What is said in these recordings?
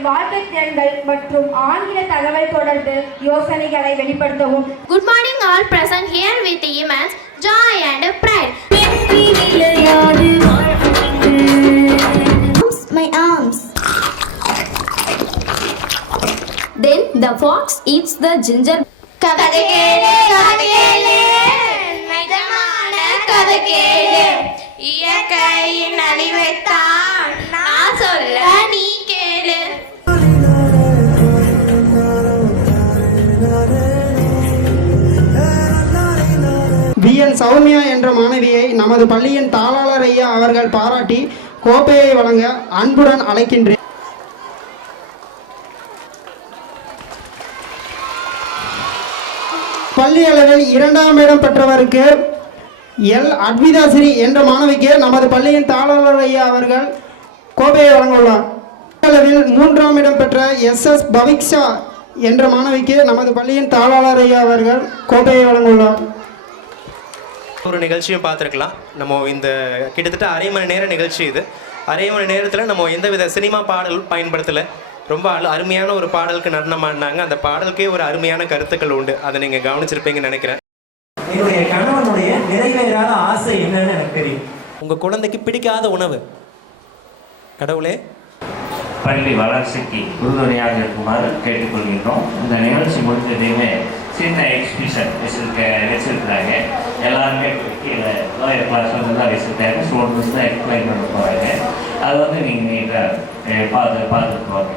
அவர்களின் வாழ்க்கை திறன்கள் மற்றும் ஆங்கில தகவல் தொடர்பு யோசனைகளை வெளிப்படுத்தவும். Good morning all present here with immense joy and pride. My arms. Then the fox eats the ginger. கதை கேளு நிஜமான கதை கேளு இயற்கையின் அழிவைத்தான் நான் சொல்ல நீ கேளு. VN சௌமியா என்ற மாணவியை நமது பள்ளியின் தாளாளர் ஐயா அவர்கள் பாராட்டி கோப்பையை வழங்க அன்புடன் அழைக்கின்றேன். பள்ளி அளவில் 2ஆம் இடம் பெற்றவருக்கு எல் அத்விதாஸ்ரீ என்ற மாணவிக்கு நமது பள்ளியின் தாளாளர் ஐயா அவர்கள் கோப்பையை வழங்கியுள்ளார். அளவில் 3ஆம் இடம் பெற்ற SS பவிக்ஷா என்ற மாணவிக்கு நமது பள்ளியின் தாளாளர் ஐயா அவர்கள் கோப்பையை வழங்கியுள்ளார். ஒரு நிகழ்ச்சியும் பார்த்துருக்கலாம். நம்ம இந்த கிட்டத்தட்ட அரை மணி நேர நிகழ்ச்சி இது. அரை மணி நேரத்தில் நம்ம எந்தவித சினிமா பாடல் பயன்படுத்தலை. ரொம்ப அருமையான ஒரு பாடலுக்கு நடனம் ஆடினாங்க. அந்த பாடலுக்கே ஒரு அருமையான கருத்துக்கள் உண்டு. அதை நீங்கள் கவனிச்சிருப்பீங்கன்னு நினைக்கிறேன். என்னுடைய கணவனுடைய நிறைவேறாத ஆசை என்னன்னு எனக்கு தெரியும். உங்கள் குழந்தைக்கு பிடிக்காத உணவு கடவுளே பள்ளி வளர்ச்சிக்கு உறுதுணையாக இருக்குமாறு கேட்டுக்கொள்கின்றோம். இந்த நிகழ்ச்சி முடிஞ்சதையுமே சின்ன எக்ஸிபிஷன் வச்சுருக்குறாங்க. எல்லாருமே கீழே லோயர் கிளாஸ் வந்து தான் வச்சுருக்காங்க. ஸ்டூடெண்ட்ஸ் தான் எக்ஸ்பிளைன் பண்ண போகிறாங்க. அது வந்து நீங்கள் நீட்டாக பார்த்துட்டு போங்க.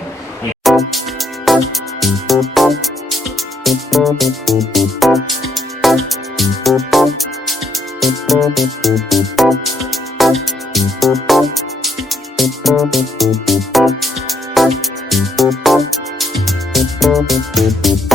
Thank you.